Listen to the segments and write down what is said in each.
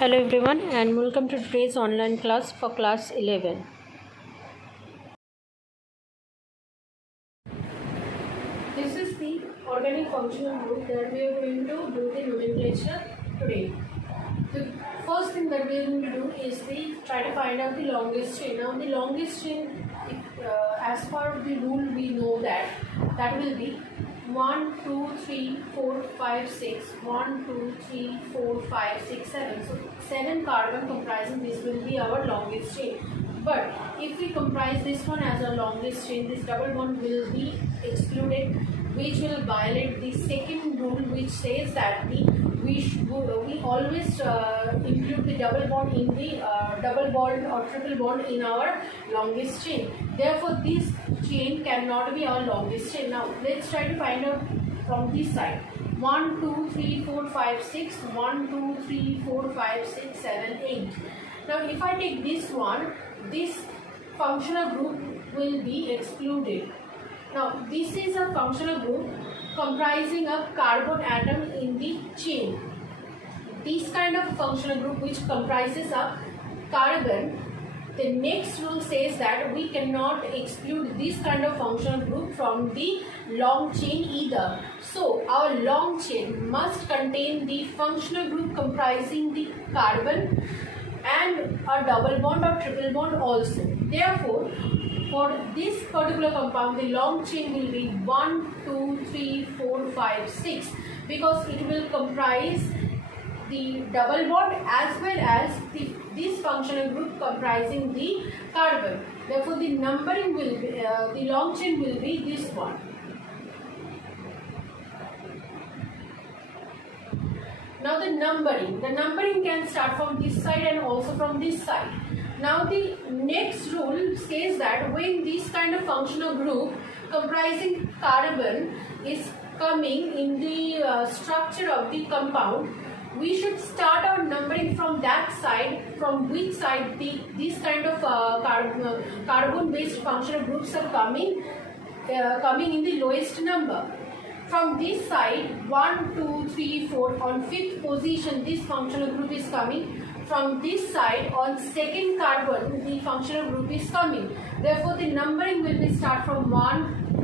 Hello everyone and welcome to today's online class for class 11. This is the organic functional group that we are going to do the nomenclature today. The first thing that we are going to do is try to find out the longest chain. Now the longest chain, as per the rule we know that will be 1, 2, 3, 4, 5, 6. 1, 2, 3, 4, 5, 6, 7. So 7 carbon comprising this will be our longest chain. But if we comprise this one as our longest chain, this double bond will be excluded, which will violate the second rule, which says that we always include the double bond in the double bond or triple bond in our longest chain. Therefore, this chain cannot be our longest chain. Now, let's try to find out from this side. 1, 2, 3, 4, 5, 6. 1, 2, 3, 4, 5, 6, 7, 8. Now, if I take this one, this functional group will be excluded. Now, this is a functional group comprising a carbon atom in the chain. This kind of functional group which comprises a carbon, the next rule says that we cannot exclude this kind of functional group from the long chain either. So, our long chain must contain the functional group comprising the carbon and a double bond or triple bond also. Therefore, for this particular compound, the long chain will be 1, 2, 3, 4, 5, 6 because it will comprise the double bond as well as this functional group comprising the carbon. Therefore, the numbering will be, the long chain will be this one. Now the numbering can start from this side and also from this side. Now the next rule says that when this kind of functional group comprising carbon is coming in the structure of the compound, we should start our numbering from that side, from which side this kind of carbon based functional groups are coming in the lowest number. From this side, 1, 2, 3, 4, on 5th position, this functional group is coming. From this side, on 2nd carbon, the functional group is coming. Therefore, the numbering will be start from 1,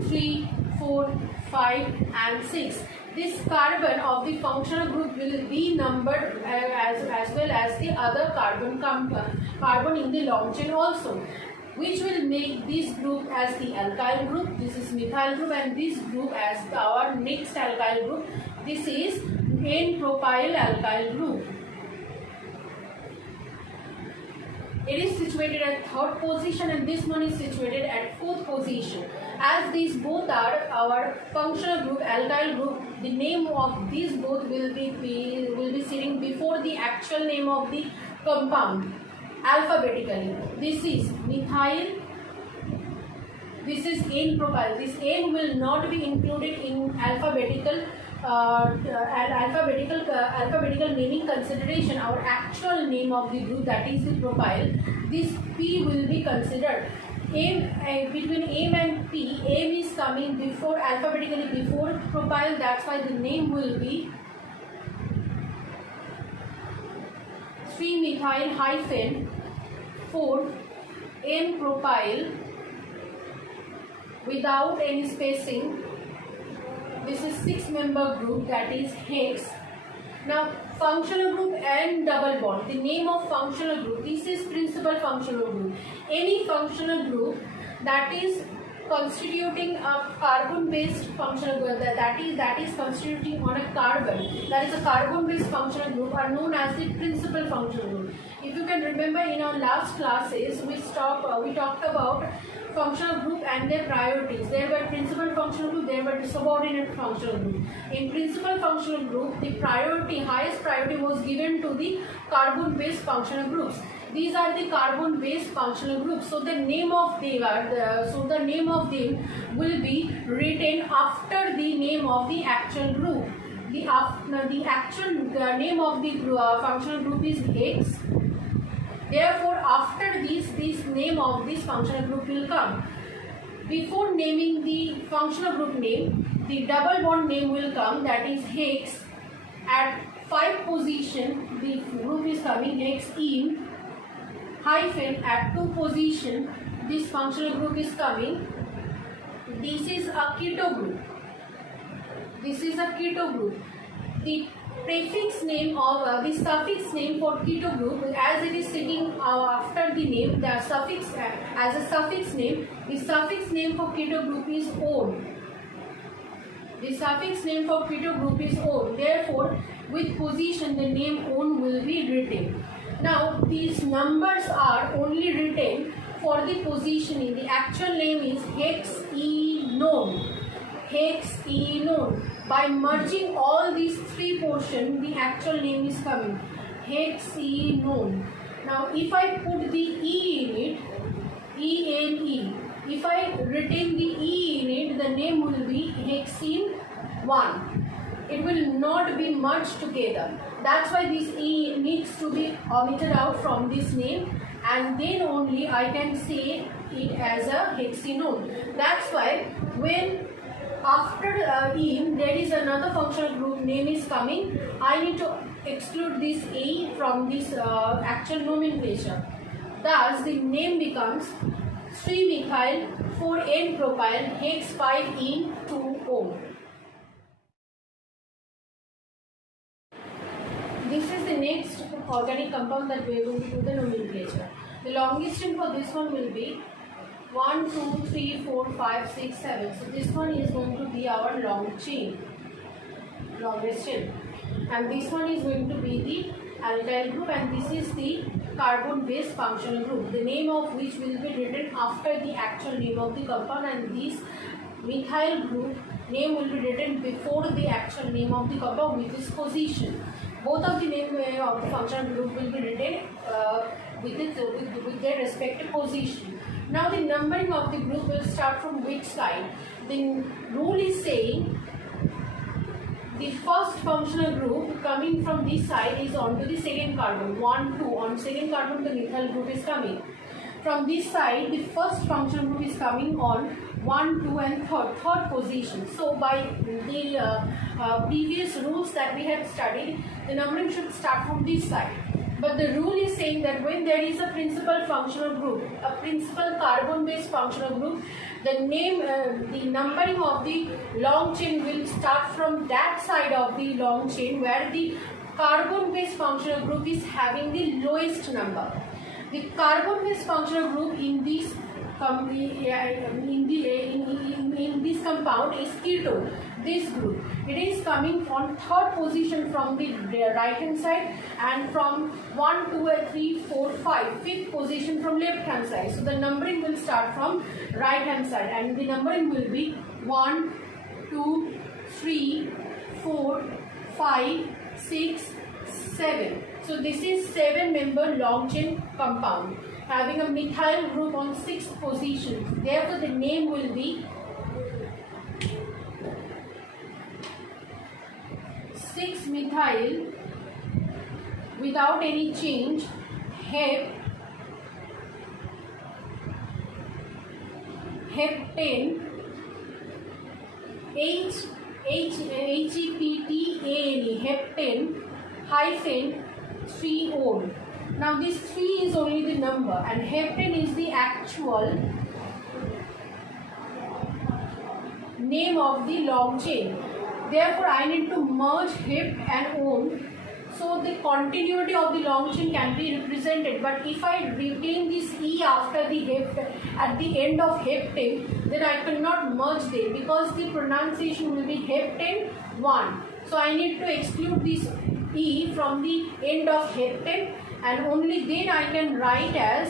2, 3, 4, 5, and 6. This carbon of the functional group will be numbered as well as the other carbon in the long chain also, which will make this group as the alkyl group. This is methyl group, and this group as our next alkyl group. This is N-propyl alkyl group. It is situated at 3rd position and this one is situated at 4th position. As these both are our functional group, alkyl group, the name of these both will be sitting before the actual name of the compound alphabetically. This is methyl, this is N-propyl. This N will not be included in alphabetical naming consideration. Our actual name of the group, that is the propyl, this P will be considered. Between M and P, M is coming before alphabetically before propyl. That's why the name will be 3-methyl hyphen 4 N-propyl without any spacing. This is 6-member group, that is hex. Now, functional group and double bond. The name of functional group, this is principal functional group. Any functional group that is constituting a carbon-based functional group, that is constituting on a carbon, that is a carbon-based functional group, are known as the principal functional group. If you can remember, in our last classes, we talked about functional group and their priorities. There were principal functional group, there were subordinate functional group. In principal functional group, the highest priority was given to the carbon-based functional groups. These are the carbon-based functional groups. So the name of them will be written after the name of the actual group. The actual name of the functional group is hex. Therefore, after this name of this functional group will come. Before naming the functional group name, the double bond name will come, that is hex. At 5 position, the group is coming hexene hyphen. At 2 position, this functional group is coming. This is a keto group. This is a keto group. The prefix name of the suffix name for keto group, as it is sitting after the name, the suffix as a suffix name. The suffix name for keto group is -one. The suffix name for keto group is -one. Therefore, with position, the name -one will be written. Now, these numbers are only written for the positioning. The actual name is hexenone. Hexenone. By merging all these 3 portions, the actual name is coming hexenone. Now, if I put the E in it, E-N-E, if I retain the E in it, the name will be hexene 1. It will not be merged together. That's why this E needs to be omitted out from this name, and then only I can say it as a hexenone. That's why when after E there is another functional group name is coming, I need to exclude this E from this actual nomenclature. Thus, the name becomes 3-methyl 4N-propyl hex 5-ene-2-O. This is the next organic compound that we are going to do the nomenclature. The longest chain for this one will be 1, 2, 3, 4, 5, 6, 7. So this one is going to be our long chain, longest chain. And this one is going to be the alkyl group, and this is the carbon-based functional group, the name of which will be written after the actual name of the compound, and this methyl group name will be written before the actual name of the compound with its position. Both of the name of the functional group will be written with their respective position. Now, the numbering of the group will start from which side? The rule is saying the first functional group coming from this side is onto the second carbon. 1, 2. On second carbon, the methyl group is coming. From this side, the first functional group is coming on 1, 2, and third position. So, by the previous rules that we have studied, the numbering should start from this side. But the rule is saying that when there is a principal functional group, a principal carbon-based functional group, the numbering of the long chain will start from that side of the long chain where the carbon-based functional group is having the lowest number. The carbon-based functional group in this compound is keto. This group, it is coming on third position from the right hand side, and from 1, 2, 3, 4, 5, fifth position from left hand side. So the numbering will start from right hand side, and the numbering will be 1, 2, 3, 4, 5, 6, 7. So this is 7-member long chain compound having a methyl group on 6th position. Therefore, the name will be 6-methyl without any change heptane heptane hyphen 3-one. Now this 3 is only the number, and heptane is the actual name of the long chain. Therefore, I need to merge hep and one, so the continuity of the long chain can be represented. But if I retain this E after the hep at the end of heptane, then I cannot merge them because the pronunciation will be heptane 1. So I need to exclude this E from the end of heptane, and only then I can write as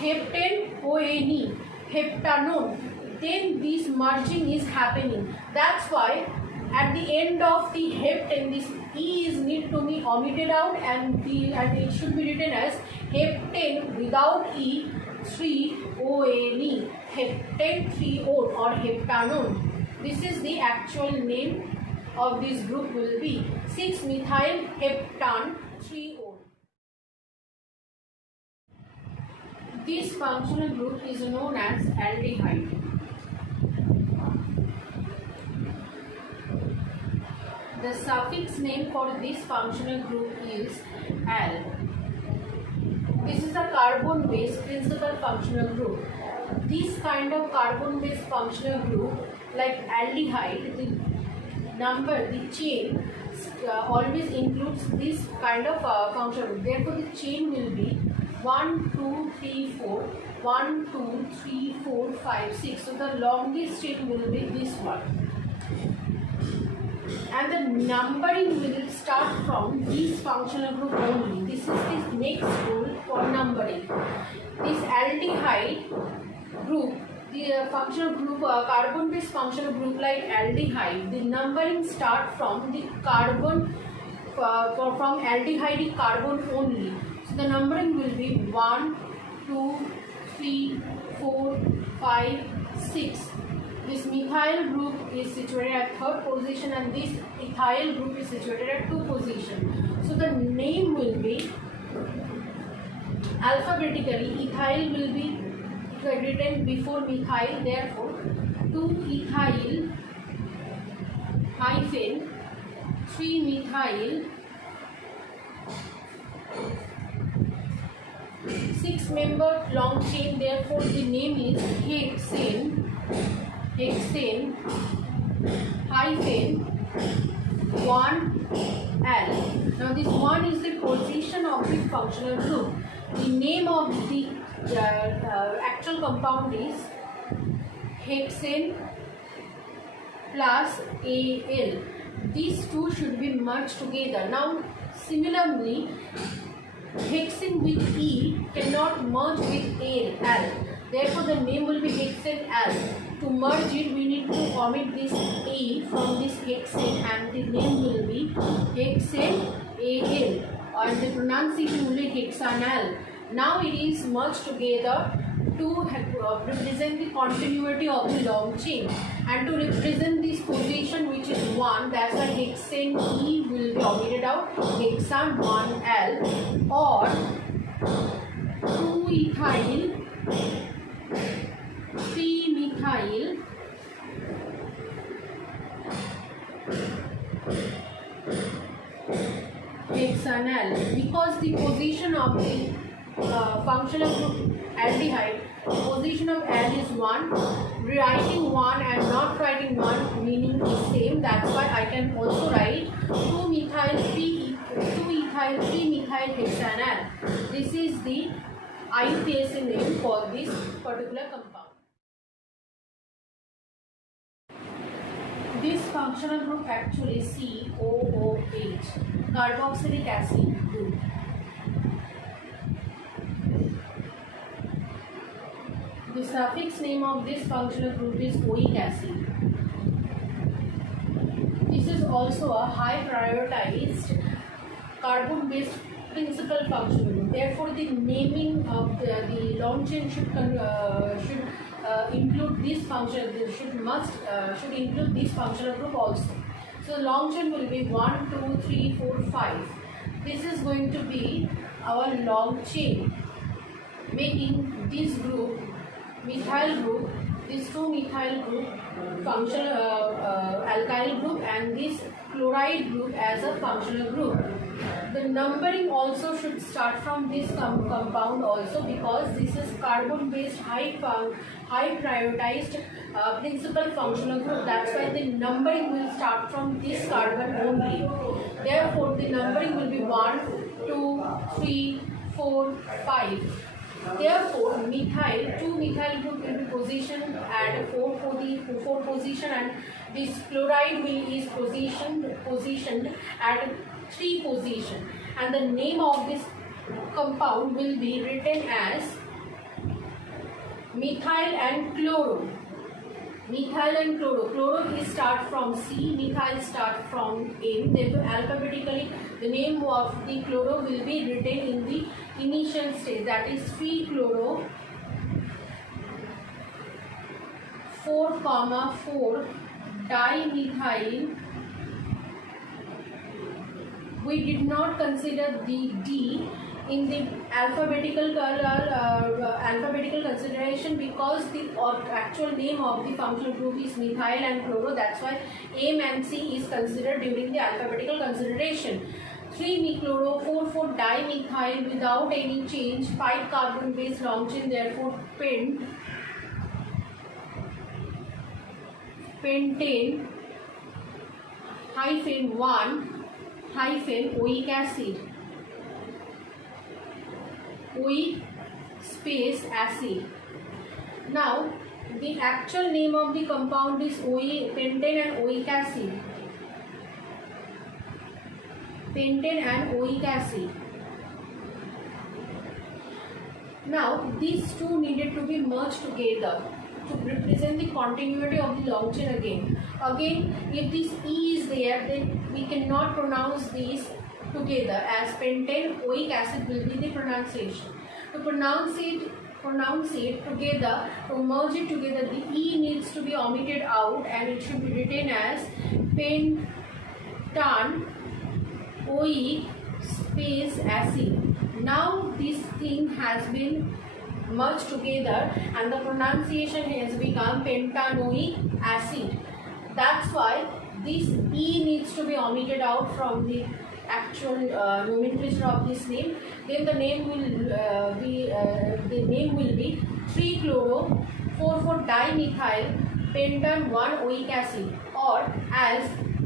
heptane one, heptanone. Then this merging is happening. That's why at the end of the heptane, this E is need to be omitted out, and it should be written as heptane without E 3-one, heptane 3-one or heptanone. This is the actual name of this group will be 6-methyl heptane 3-one. This functional group is known as aldehyde. The suffix name for this functional group is al. This is a carbon-based principal functional group. This kind of carbon-based functional group, like aldehyde, the chain always includes this kind of functional group. Therefore, the chain will be 1, 2, 3, 4, 1, 2, 3, 4, 5, 6. So the longest chain will be this one. And the numbering will start from this functional group only. This is the next rule for numbering. This aldehyde group, the functional group, carbon-based functional group like aldehyde, the numbering start from the carbon, from aldehyde carbon only. So the numbering will be 1, 2, 3, 4, 5, 6. This methyl group is situated at 3rd position and this ethyl group is situated at 2 position. So the name will be alphabetically, ethyl will be written before methyl, therefore 2-ethyl hyphen 3-methyl 6-membered long chain, therefore the name is hexane hyphen 1L. Now this 1 is the position of the functional group. The name of the actual compound is hexane plus Al. These two should be merged together. Now similarly, hexane with E cannot merge with Al. Therefore the name will be hexane Al. To merge it, we need to omit this A from this hexane and the name will be hexane Al, and the pronunciation will be hexanal. Now it is merged together to represent the continuity of the long chain, and to represent this position which is 1, that's why hexane E will be omitted out, hexane 1L, or 2-ethyl 3-methyl hexanal, because the position of the functional group aldehyde, position of Al is 1, writing 1 and not writing 1 meaning is same, that's why I can also write 2-ethyl 3-methyl hexanal. This is the IUPAC name for this particular compound. This functional group actually is COOH, carboxylic acid group. The suffix name of this functional group is oic acid. This is also a high prioritized carbon-based principal functional group. Therefore, the naming of the long chain should include this function. Should include this functional group also. So the long chain will be 1, 2, 3, 4, 5. This is going to be our long chain, making this group methyl group, this 2-methyl group functional alkyl group, and this chloride group as a functional group. The numbering also should start from this compound also, because this is carbon based high prioritized principal functional group. That's why the numbering will start from this carbon only. Therefore the numbering will be 1, 2, 3, 4, 5. Therefore, methyl 2-methyl group will be positioned at 4 position, and this chloride is positioned at 3 position, and the name of this compound will be written as methyl and chloro. Methyl and chloro. Chloro is start from C, methyl start from N. Therefore, alphabetically, the name of the chloro will be written in the initial stage, that is 3-chloro 4,4 dimethyl. We did not consider the D in the alphabetical consideration, because the actual name of the functional group is methyl and chloro. That's why M and C is considered during the alphabetical consideration. 3-mechloro, 4,4-dimethyl without any change, 5 carbon base long chain, therefore pentane -1 oic acid, oic space acid. Now the actual name of the compound is pentane and oic acid. Pentane and oic acid. Now these two needed to be merged together to represent the continuity of the long chain again. If this E is there, then we cannot pronounce these together, as pentane oic acid will be the pronunciation. To pronounce it together, to merge it together, the E needs to be omitted out and it should be written as pentan oic space acid. Now this thing has been merged together and the pronunciation has become pentanoic acid. That's why this E needs to be omitted out from the actual nomenclature of this name. Then the name will be 3-chloro 4,4-dimethyl pentan 1 oic acid, or as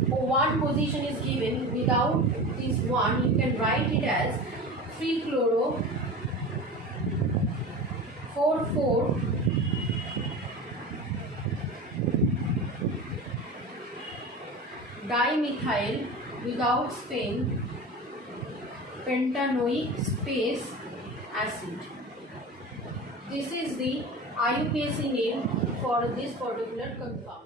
one position is given without this one, you can write it as 3-chloro 4,4-dimethyl without spain pentanoic space acid. This is the IUPAC name for this particular compound.